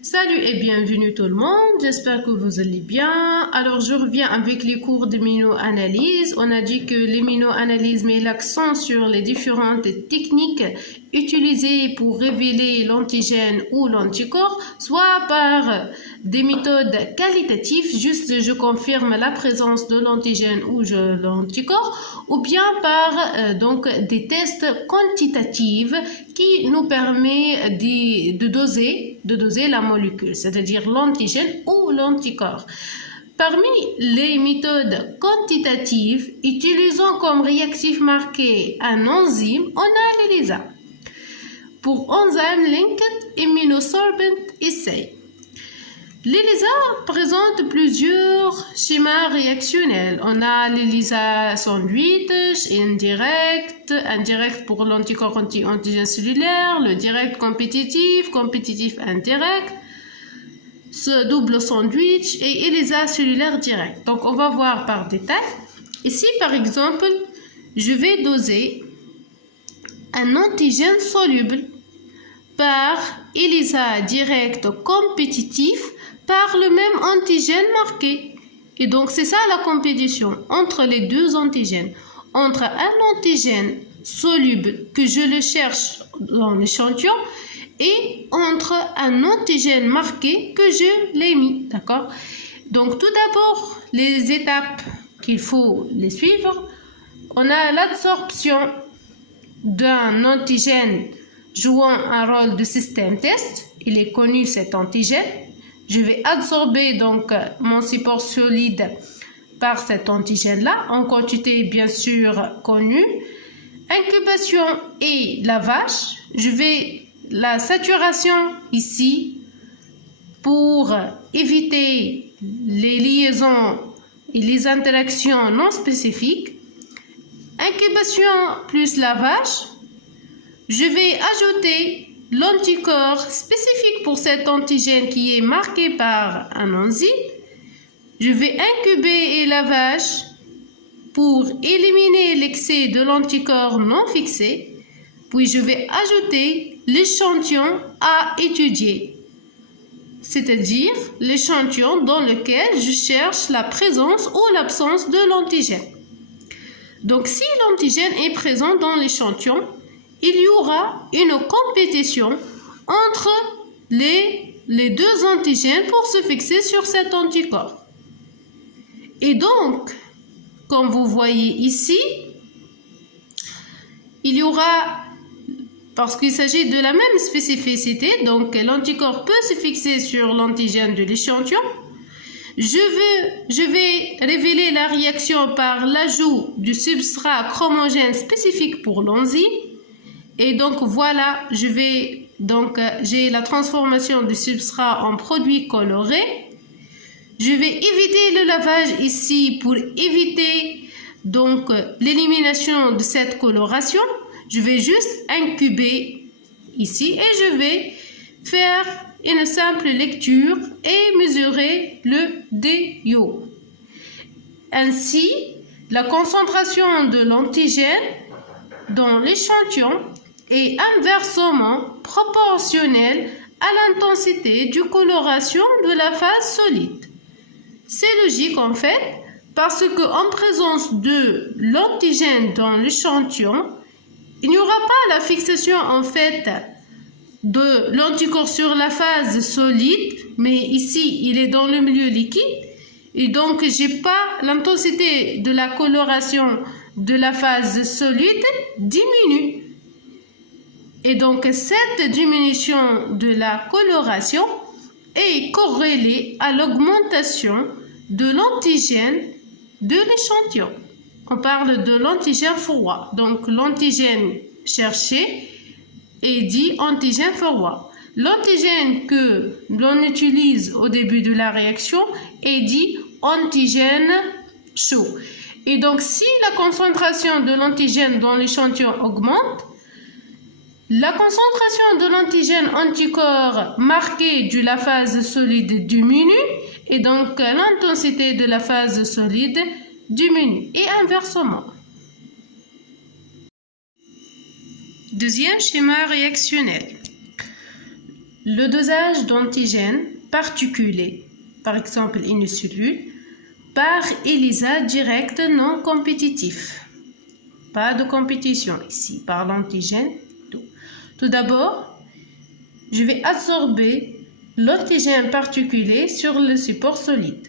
Salut et bienvenue tout le monde, j'espère que vous allez bien. Alors je reviens avec les cours d'immunoanalyse. On a dit que l'immunoanalyse met l'accent sur les différentes techniques utilisées pour révéler l'antigène ou l'anticorps, soit par des méthodes qualitatives, juste je confirme la présence de l'antigène ou de l'anticorps, ou bien par donc des tests quantitatifs qui nous permet de doser la molécule, c'est-à-dire l'antigène ou l'anticorps. Parmi les méthodes quantitatives utilisant comme réactif marqué un enzyme, on a l'ELISA. Pour Enzyme Linked Immunosorbent Assay. L'ELISA présente plusieurs schémas réactionnels. On a l'ELISA sandwich, indirect pour l'anticorps antigène cellulaire, le direct compétitif, compétitif indirect, ce double sandwich et ELISA cellulaire direct. Donc on va voir par détail. Ici par exemple, je vais doser un antigène soluble par ELISA direct compétitif par le même antigène marqué. Et donc c'est ça la compétition entre les deux antigènes. Entre un antigène soluble que je le cherche dans l'échantillon et entre un antigène marqué que je l'ai mis. D'accord? Donc tout d'abord, les étapes qu'il faut les suivre. On a l'absorption d'un antigène jouant un rôle de système test. Il est connu cet antigène. Je vais absorber donc mon support solide par cet antigène-là, en quantité bien sûr connue. Incubation et lavage. Je vais la saturation ici pour éviter les liaisons et les interactions non spécifiques. Incubation plus lavage. Je vais ajouter l'anticorps spécifique pour cet antigène qui est marqué par un enzyme. Je vais incuber et lavage pour éliminer l'excès de l'anticorps non fixé. Puis je vais ajouter l'échantillon à étudier, c'est-à-dire l'échantillon dans lequel je cherche la présence ou l'absence de l'antigène. Donc si l'antigène est présent dans l'échantillon, il y aura une compétition entre les deux antigènes pour se fixer sur cet anticorps. Et donc, comme vous voyez ici, il y aura, parce qu'il s'agit de la même spécificité, donc l'anticorps peut se fixer sur l'antigène de l'échantillon. Je vais révéler la réaction par l'ajout du substrat chromogène spécifique pour l'enzyme. Et donc voilà, j'ai la transformation du substrat en produit coloré. Je vais éviter le lavage ici pour éviter donc l'élimination de cette coloration. Je vais juste incuber ici et je vais faire une simple lecture et mesurer le DIO. Ainsi, la concentration de l'antigène dans l'échantillon est inversement proportionnelle à l'intensité du coloration de la phase solide. C'est logique en fait, parce qu'en présence de l'antigène dans l'échantillon, il n'y aura pas la fixation en fait de l'anticorps sur la phase solide, mais ici il est dans le milieu liquide, et donc j'ai pas l'intensité de la coloration de la phase solide diminue. Et donc cette diminution de la coloration est corrélée à l'augmentation de l'antigène de l'échantillon. On parle de l'antigène froid. Donc l'antigène cherché est dit antigène froid. L'antigène que l'on utilise au début de la réaction est dit antigène chaud. Et donc si la concentration de l'antigène dans l'échantillon augmente, la concentration de l'antigène anticorps marqué de la phase solide diminue et donc l'intensité de la phase solide diminue et inversement. Deuxième schéma réactionnel. le dosage d'antigènes particuliers, par exemple une cellule, par ELISA direct non compétitif. Pas de compétition ici par l'antigène. Tout d'abord, je vais absorber l'antigène particulier sur le support solide.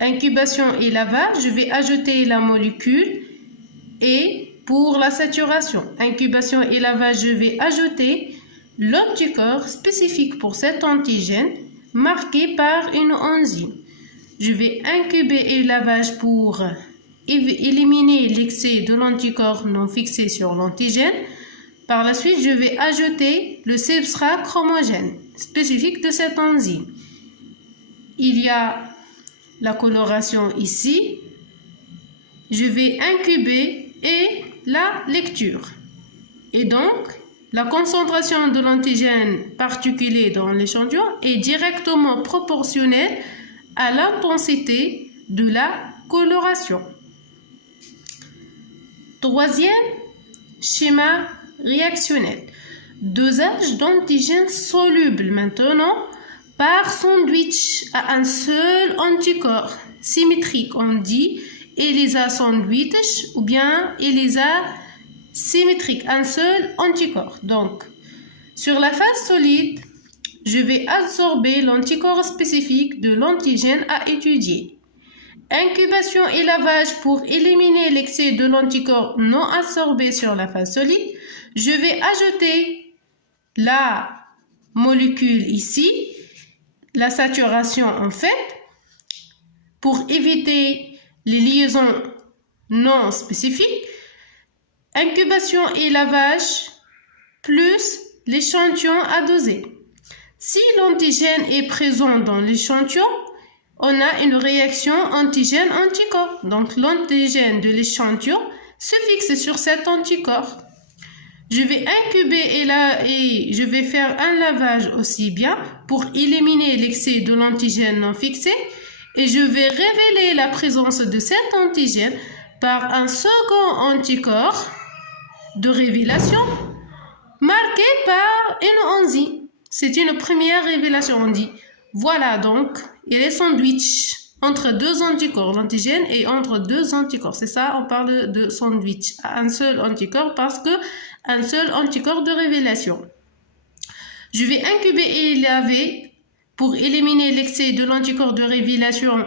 Incubation et lavage, je vais ajouter la molécule et pour la saturation, incubation et lavage, je vais ajouter l'anticorps spécifique pour cet antigène marqué par une enzyme. Je vais incuber et lavage pour éliminer l'excès de l'anticorps non fixé sur l'antigène. Par la suite, je vais ajouter le substrat chromogène spécifique de cette enzyme. Il y a la coloration ici. Je vais incuber et la lecture. Et donc, la concentration de l'antigène particulier dans l'échantillon est directement proportionnelle à l'intensité de la coloration. Troisième schéma réactionnel. Dosage d'antigènes solubles maintenant par sandwich à un seul anticorps symétrique. On dit ELISA sandwich ou bien ELISA symétrique, un seul anticorps. Donc, sur la phase solide, je vais absorber l'anticorps spécifique de l'antigène à étudier. Incubation et lavage pour éliminer l'excès de l'anticorps non absorbé sur la phase solide. Je vais ajouter la molécule ici, la saturation en fait, pour éviter les liaisons non spécifiques. Incubation et lavage plus l'échantillon à doser. Si l'antigène est présent dans l'échantillon, on a une réaction antigène-anticorps. Donc l'antigène de l'échantillon se fixe sur cet anticorps. Je vais incuber et je vais faire un lavage aussi bien pour éliminer l'excès de l'antigène non fixé. Et je vais révéler la présence de cet antigène par un second anticorps de révélation marqué par une enzyme. C'est une première révélation, on dit. Voilà donc, il est sandwich entre deux anticorps, l'antigène et entre deux anticorps. C'est ça, on parle de sandwich à un seul anticorps parce que un seul anticorps de révélation. Je vais incuber et laver pour éliminer l'excès de l'anticorps de révélation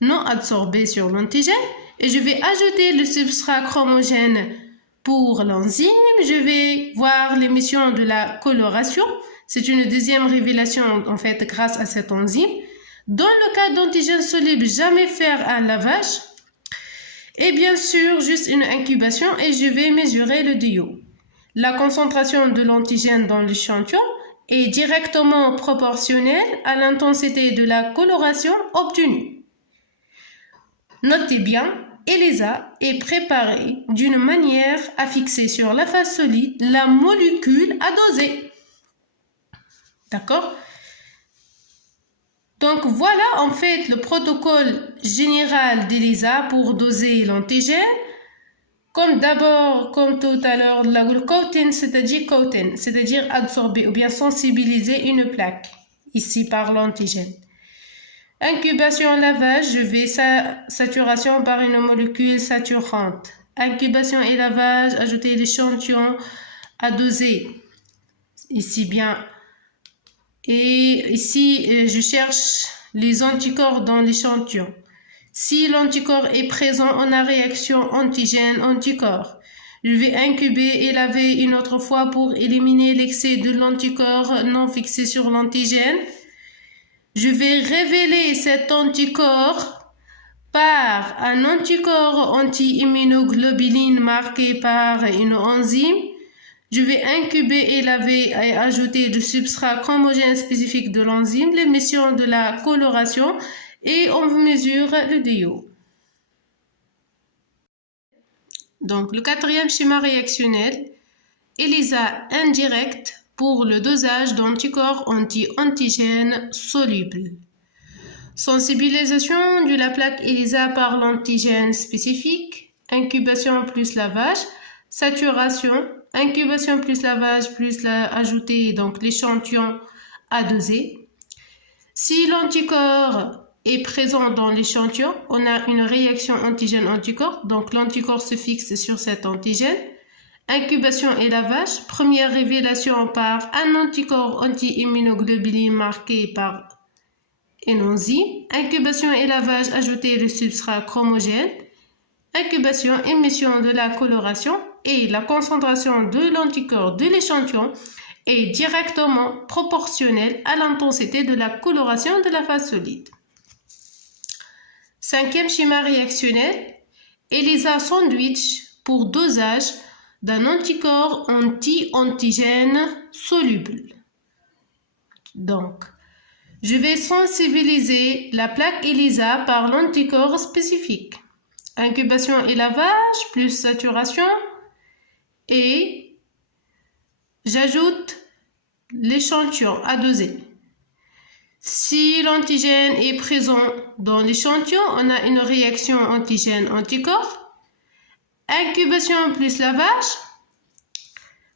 non absorbé sur l'antigène. Et je vais ajouter le substrat chromogène pour l'enzyme. Je vais voir l'émission de la coloration. C'est une deuxième révélation en fait grâce à cette enzyme. Dans le cas d'antigène soluble, jamais faire un lavage. Et bien sûr, juste une incubation et je vais mesurer le DIO. La concentration de l'antigène dans l'échantillon est directement proportionnelle à l'intensité de la coloration obtenue. Notez bien, ELISA est préparée d'une manière à fixer sur la phase solide la molécule à doser. D'accord? Donc voilà en fait le protocole général d'ELISA pour doser l'antigène. Comme d'abord, comme tout à l'heure, la coating, c'est-à-dire absorber ou bien sensibiliser une plaque, ici par l'antigène. Incubation, lavage, je vais saturation par une molécule saturante. Incubation et lavage, ajouter l'échantillon à doser. Ici bien. Et ici, je cherche les anticorps dans l'échantillon. Si l'anticorps est présent, on a réaction antigène-anticorps. Je vais incuber et laver une autre fois pour éliminer l'excès de l'anticorps non fixé sur l'antigène. Je vais révéler cet anticorps par un anticorps anti-immunoglobuline marqué par une enzyme. Je vais incuber et laver et ajouter du substrat chromogène spécifique de l'enzyme, l'émission de la coloration et on mesure le DIO. Donc le quatrième schéma réactionnel, ELISA indirect pour le dosage d'anticorps anti-antigène solubles. Sensibilisation de la plaque ELISA par l'antigène spécifique, incubation plus lavage, saturation, Incubation plus lavage plus ajouter donc l'échantillon à doser. Si l'anticorps est présent dans l'échantillon, on a une réaction antigène-anticorps, donc l'anticorps se fixe sur cet antigène. Incubation et lavage, première révélation par un anticorps anti-immunoglobuline marqué par une enzyme. Incubation et lavage, ajouter le substrat chromogène. Incubation, émission de la coloration et la concentration de l'anticorps de l'échantillon est directement proportionnelle à l'intensité de la coloration de la phase solide. Cinquième schéma réactionnel, ELISA sandwich pour dosage d'un anticorps anti-antigène soluble. Donc, je vais sensibiliser la plaque ELISA par l'anticorps spécifique. Incubation et lavage plus saturation et j'ajoute l'échantillon à doser. Si l'antigène est présent dans l'échantillon, on a une réaction antigène-anticorps. Incubation plus lavage,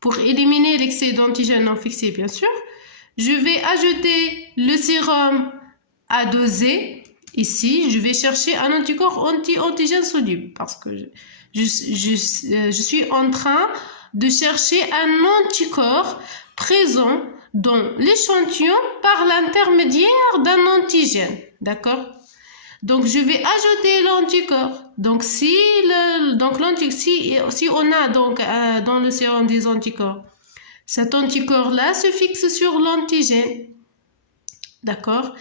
pour éliminer l'excès d'antigène non fixé bien sûr, je vais ajouter le sérum à doser. Ici, je vais chercher un anticorps anti-antigène soluble parce que je suis en train de chercher un anticorps présent dans l'échantillon par l'intermédiaire d'un antigène. D'accord? Donc, je vais ajouter l'anticorps. Donc, si on a donc, dans le sérum des anticorps, cet anticorps-là se fixe sur l'antigène. D'accord?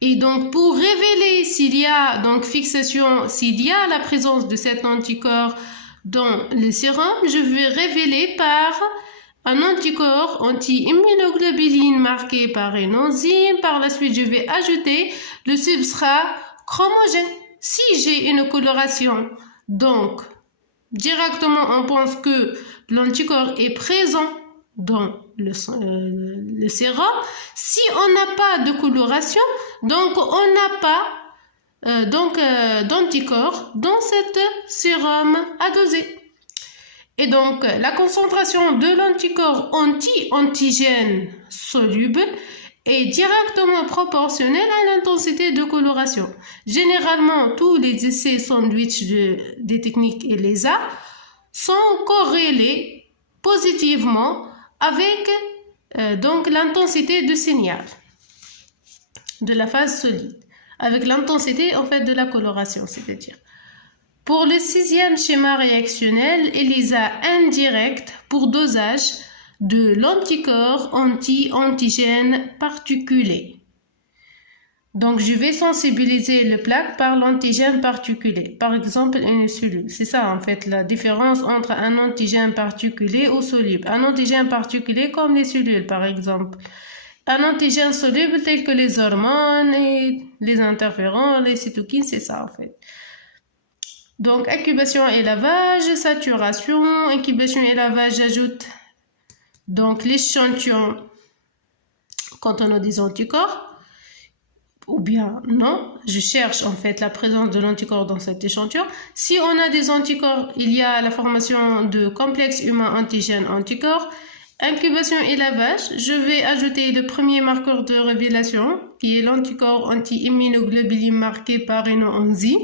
Et donc, pour révéler s'il y a donc fixation, s'il y a la présence de cet anticorps dans le sérum, je vais révéler par un anticorps anti-immunoglobuline marqué par une enzyme. Par la suite, je vais ajouter le substrat chromogène. Si j'ai une coloration, donc directement on pense que l'anticorps est présent dans le sérum. Si on n'a pas de coloration, donc on n'a pas d'anticorps dans cet sérum à doser. Et donc, la concentration de l'anticorps anti-antigène soluble est directement proportionnelle à l'intensité de coloration. Généralement, tous les essais sandwich des techniques ELISA sont corrélés positivement avec donc l'intensité de signal de la phase solide, avec l'intensité en fait de la coloration, c'est-à-dire. Pour le sixième schéma réactionnel, ELISA indirect pour dosage de l'anticorps anti-antigène particulé. Donc, je vais sensibiliser le plaque par l'antigène particulé, par exemple une cellule. C'est ça en fait la différence entre un antigène particulé ou soluble. Un antigène particulé comme les cellules par exemple. Un antigène soluble tel que les hormones, et les interférons, les cytokines, c'est ça en fait. Donc, incubation et lavage, saturation, incubation et lavage, j'ajoute donc l'échantillon quand on a des anticorps, ou bien non, je cherche en fait la présence de l'anticorps dans cet échantillon. Si on a des anticorps, il y a la formation de complexes humains antigène-anticorps. Incubation et lavage, je vais ajouter le premier marqueur de révélation, qui est l'anticorps anti-immunoglobuline marqué par une enzyme,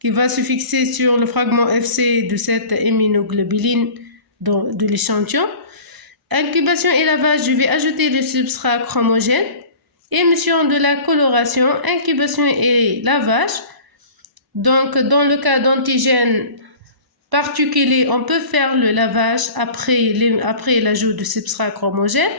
qui va se fixer sur le fragment FC de cette immunoglobuline de l'échantillon. Incubation et lavage, je vais ajouter le substrat chromogène. Émission de la coloration, incubation et lavage. Donc, dans le cas d'antigène particulé, on peut faire le lavage après l'ajout de substrat chromogène.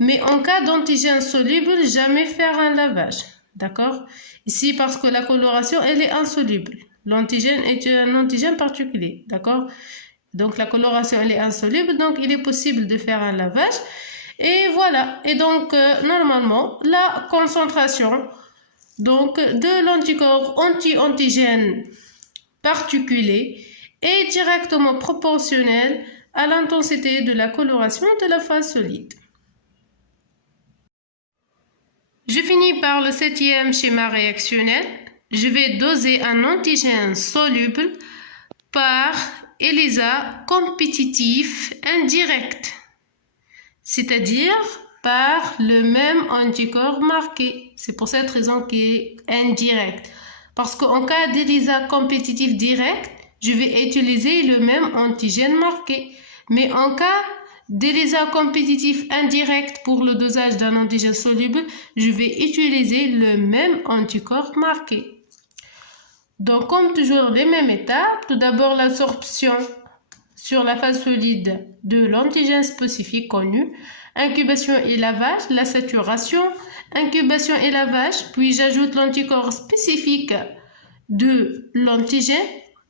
Mais en cas d'antigène soluble, jamais faire un lavage. D'accord? Ici, parce que la coloration, elle est insoluble. L'antigène est un antigène particulier, d'accord? Donc, la coloration, elle est insoluble, donc il est possible de faire un lavage. Et voilà. Et donc, normalement, la concentration donc, de l'anticorps anti-antigène particulé est directement proportionnelle à l'intensité de la coloration de la phase solide. Je finis par le septième schéma réactionnel. Je vais doser un antigène soluble par ELISA compétitif indirect, c'est-à-dire par le même anticorps marqué. C'est pour cette raison qu'il est indirect. Parce qu'en cas d'ELISA compétitif direct, je vais utiliser le même antigène marqué. Mais en cas d'ELISA compétitif indirect pour le dosage d'un antigène soluble, je vais utiliser le même anticorps marqué. Donc, comme toujours, les mêmes étapes. Tout d'abord, l'absorption sur la phase solide de l'antigène spécifique connu. Incubation et lavage, la saturation. Incubation et lavage, puis j'ajoute l'anticorps spécifique de l'antigène,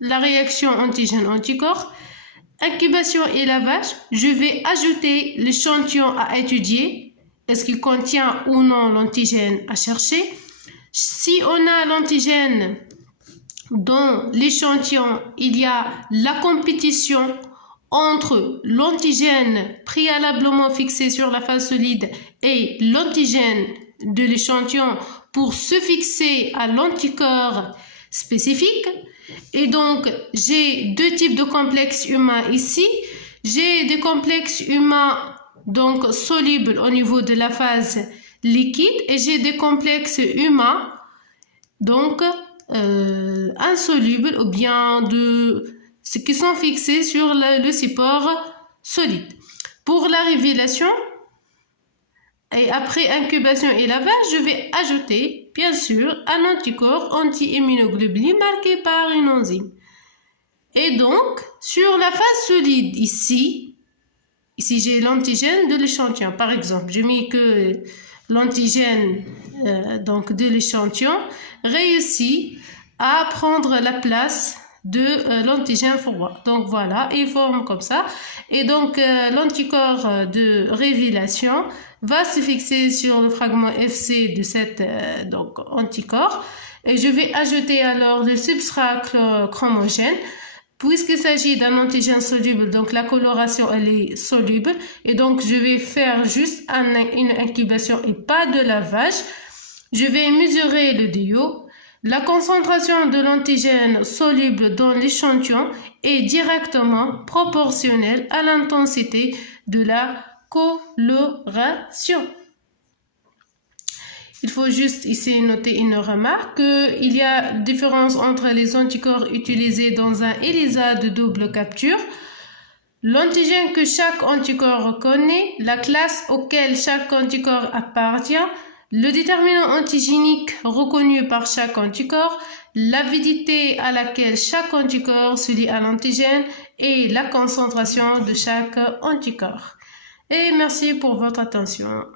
la réaction antigène-anticorps. Incubation et lavage, je vais ajouter l'échantillon à étudier. Est-ce qu'il contient ou non l'antigène à chercher? Si on a l'antigène dans l'échantillon, il y a la compétition entre l'antigène préalablement fixé sur la phase solide et l'antigène de l'échantillon pour se fixer à l'anticorps spécifique. Et donc, j'ai deux types de complexes humains ici. J'ai des complexes humains donc solubles au niveau de la phase liquide et j'ai des complexes humains donc insolubles ou bien ce qui sont fixés sur le support solide. Pour la révélation et après incubation et lavage, je vais ajouter bien sûr un anticorps anti-immunoglobuline marqué par une enzyme. Et donc sur la phase solide ici j'ai l'antigène de l'échantillon. Par exemple, je mets que l'antigène donc de l'échantillon réussit à prendre la place de l'antigène froid. Donc voilà, il forme comme ça. Et donc l'anticorps de révélation va se fixer sur le fragment FC de cet donc anticorps. Et je vais ajouter alors le substrat chromogène. Puisqu'il s'agit d'un antigène soluble, donc la coloration elle est soluble. Et donc je vais faire juste une incubation et pas de lavage. Je vais mesurer le DO. La concentration de l'antigène soluble dans l'échantillon est directement proportionnelle à l'intensité de la coloration. Il faut juste ici noter une remarque qu'il y a différence entre les anticorps utilisés dans un ELISA de double capture, l'antigène que chaque anticorps reconnaît, la classe auquel chaque anticorps appartient, le déterminant antigénique reconnu par chaque anticorps, l'avidité à laquelle chaque anticorps se lie à l'antigène et la concentration de chaque anticorps. Et merci pour votre attention.